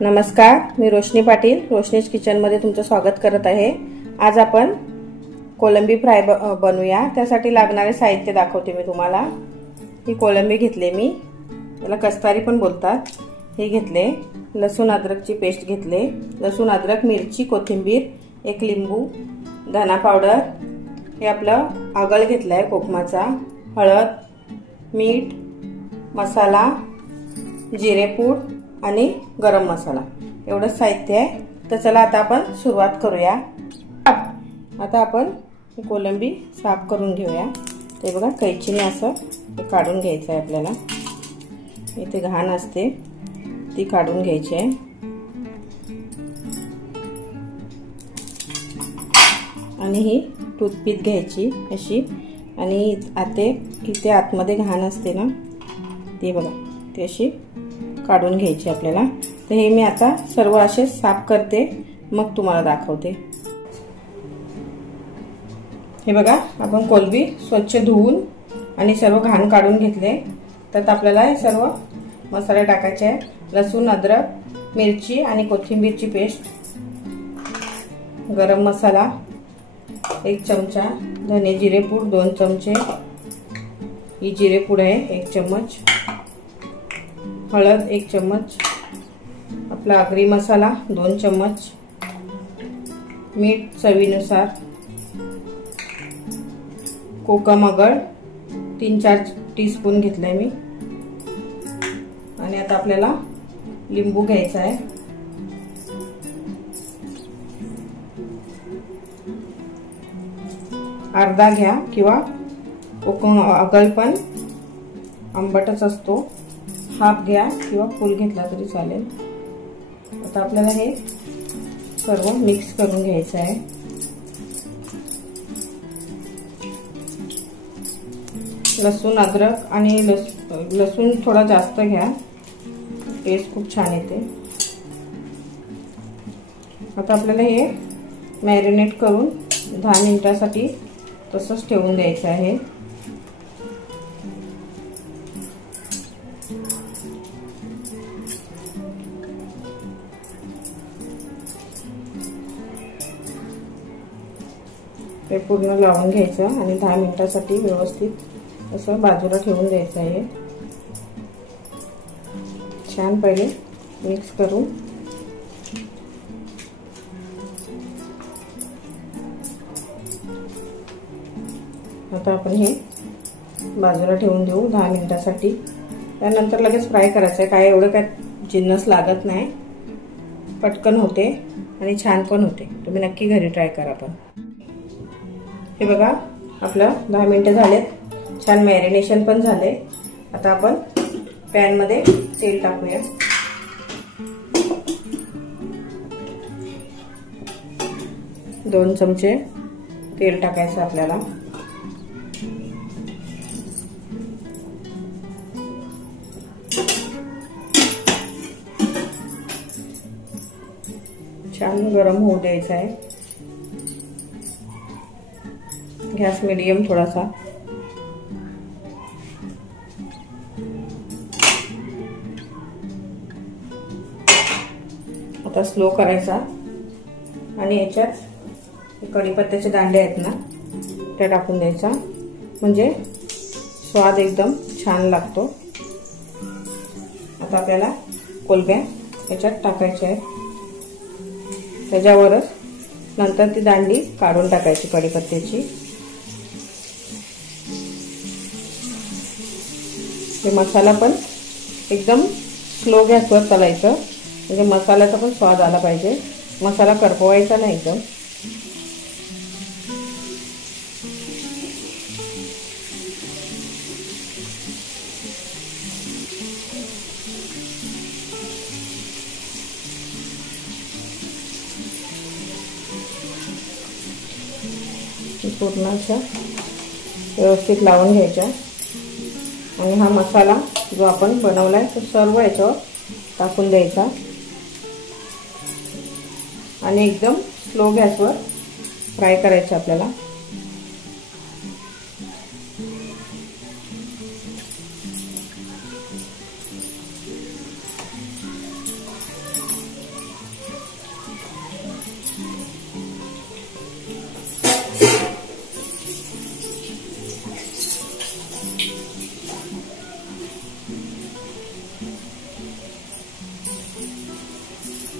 नमस्कार, मी रोशनी पाटील रोशनीज किचनमध्ये तुमचं स्वागत करत आहे। आज आपण कोलंबी फ्राय बनवूया। त्यासाठी लागणारे साहित्य दाखवते मी तुम्हाला। ही कोलंबी घेतले मी, याला कस्तारी पण बोलतात। हे घेतले लसूण अद्रकची पेस्ट घेतले, लसूण अद्रक मिरची कोथिंबीर, एक लिंबू, धना पावडर, हे आपलं आगळ घेतलाय कोकमाचा, हळद, मीठ, मसाला, जिरेपूड आणि गरम मसाला, एवढं साहित्य आहे। तर चला आता आपण सुरुवात करूया। आता आपण कोलंबी साफ करून घेऊया। ते बघा कैचीने असं काढून घ्यायचं आहे आपल्याला। इथे घाण असते ती काढून घ्यायची आहे। आणि ही टूथपिक घ्यायची अशी, आणि इथे आतमध्ये घाण असते ना, ती बघा ती अशी काढून घ्यायची आपल्याला। तर हे मी आता सर्व असे साफ करते, मग तुम्हाला दाखवते। हे बघा आपण कोलंबी स्वच्छ धुवून आणि सर्व घाण काढून घेतले। त्यात आपल्याला हे सर्व मसाले टाकायचे आहे। लसूण अद्रक मिरची आणि कोथिंबीरची पेस्ट, गरम मसाला 1 चमचा, धने जिरे पूड 2 चमचे, ही जिरे पूड आहे 1 चम्मच, हळद 1 चम्मच, आपला आगरी मसाला 2 चम्मच, मीठ चवीनुसार, कोकम आगळ 3-4 टीस्पून घेतलाय मी। आणि आता आपल्याला लिंबू घ्यायचा आहे। अर्धा घ्या, किंवा कोकम आगळ पण आंबटच असतो, हाफ घ्या किंवा फुल घेतला तरी चालेल। आता आपल्याला हे सर्व मिक्स करून घ्यायचं आहे। लसूण अद्रक आणि लसूण थोडा जास्त घ्या, टेस्ट खूप छान येते। आता आपल्याला हे मॅरिनेट करून 10 मिनिटांसाठी तसंच ठेवून द्यायचं आहे। ते पूर्ण लावून घ्यायचं आणि 10 मिनिटांसाठी व्यवस्थित असं बाजूला ठेवून द्यायचं आहे। छान पहिले मिक्स करून आता आपण हे बाजूला ठेवून देऊ 10 मिनिटांसाठी। त्यानंतर लगेच फ्राय करायचं आहे। काय एवढं काय जिन्नस लागत नाही, पटकन होते आणि छान पण होते। तुम्ही नक्की घरी ट्राय करा पण। हे बघा आपलं 10 मिनिटं झालेत, छान मॅरिनेशन पण झाले। आता आपण पॅन मध्ये तेल टाकूया। दोन चमचे तेल टाकायचं आपल्याला। छान गरम होऊ द्यायचं आहे। गॅस मीडियम थोडासा। आता स्लो करायचा आणि याच्यात कढीपत्त्याचे दांडे आहेत ना, ते टाकून द्यायचा, म्हणजे स्वाद एकदम छान लागतो। आता आपल्याला कोलंब्या याच्यात टाकायच्या आहेत, त्याच्यावरच नंतर ती दांडी काढून टाकायची कढीपत्त्याची। हे मसाला पण एकदम स्लो गॅसवर तळायचं, म्हणजे मसाल्याचा पण स्वाद आला पाहिजे, मसाला करपवायचा नाही एकदम। पूर्ण अशा व्यवस्थित लावून घ्यायच्या आणि हा मसाला जो आपण बनवलाय तो सर्व याच्यावर टाकून द्यायचा आणि एकदम स्लो गॅसवर फ्राय करायचं आपल्याला।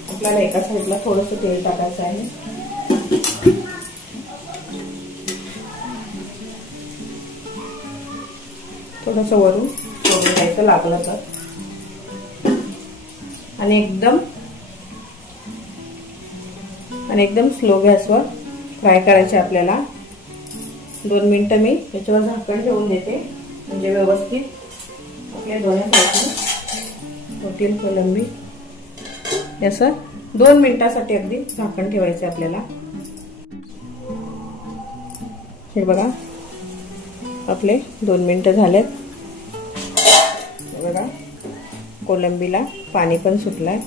आपल्याला एका साईडला थोडंसं तेल टाकायचं आहे. थोडंसं वरून सोडून द्यायचं लागलं तर. आणि एकदम स्लो गॅसवर फ्राय करायचे आपल्याला. 2 मिनिटं मी याच्यावर झाकण ठेवून देते, म्हणजे व्यवस्थित आपल्या दोन्ही साईडने होतील कोलंबी. असं 2 मिनिटासाठी अगदी झाकण ठेवायचं आपल्याला. हे बघा आपले 2 मिनिटं झालेत. बघा कोलंबीला पाणी पण सुटलंय.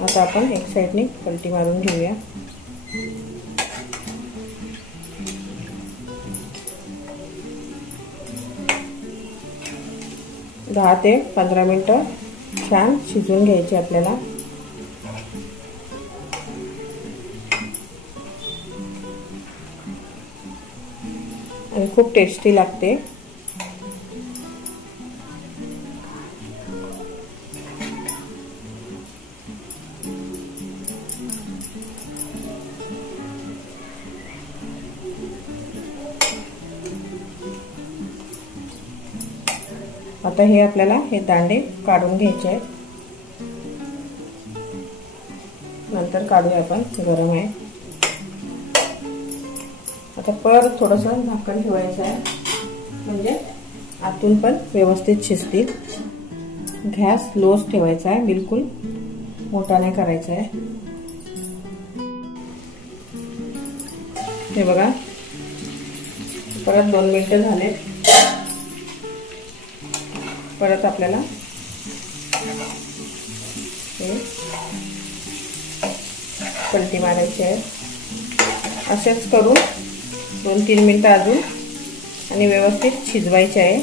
आता आपण एक साईडने पलटी मारून घेऊया. दहा ते 15 मिनिटं छान शिजवून घ्यायचे आपल्याला. आणि खूप टेस्टी लागते. आता हे आपल्याला हे दांडे काढून घ्यायचे आहेत. नंतर काढूया आपण, गरम आहे. आता परत थोडंसं झाकण ठेवायचं आहे, म्हणजे आतून पण व्यवस्थित शिजतील. गॅस लोच ठेवायचा आहे, बिलकुल मोठा नाही करायचा आहे. हे बघा परत 2 मिनिटं झाले. परत आपल्याला पलटी मारायची आहे. असेच करून 2-3 मिनिटं अजून आणि व्यवस्थित शिजवायचे आहे.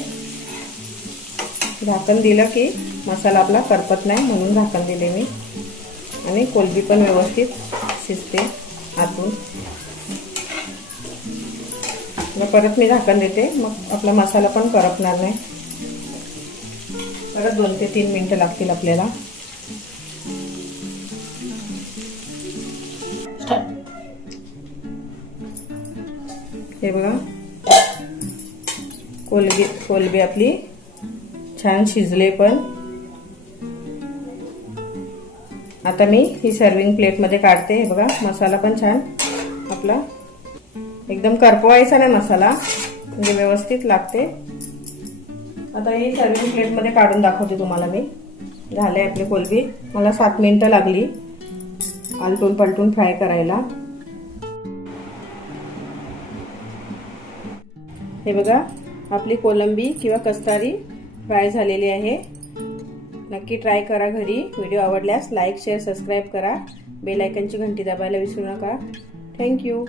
झाकण दिलं की मसाला आपला करपत नाही, म्हणून झाकण दिले मी. आणि कोलंबी पण व्यवस्थित शिजते आतून. परत मी झाकण देते, मग आपला मसाला पण करपणार नाही. परत 2 ते 3 मिनिटं लागतील आपल्याला. हे बघा कोलंबी आपली छान शिजले पण. आता मी ही सर्विंग प्लेट मध्ये काढते. हे बघा मसाला पण छान आपला एकदम करपवायचा नाही मसाला, म्हणजे व्यवस्थित लागते. आता ही सर्विंग प्लेट मध्ये काढून दाखवते तुम्हाला मी. झाले आपली कोलंबी. मला 7 मिनिटं लागली आलटून पलटून फ्राय करायला. हे बघा आपली कोलंबी किंवा कस्तारी फ्राय झालेली आहे. नक्की ट्राय करा घरी. व्हिडिओ आवडल्यास लाईक शेअर सबस्क्राईब करा. बेल आयकॉनची घंटी दाबायला विसरू नका. थँक्यू.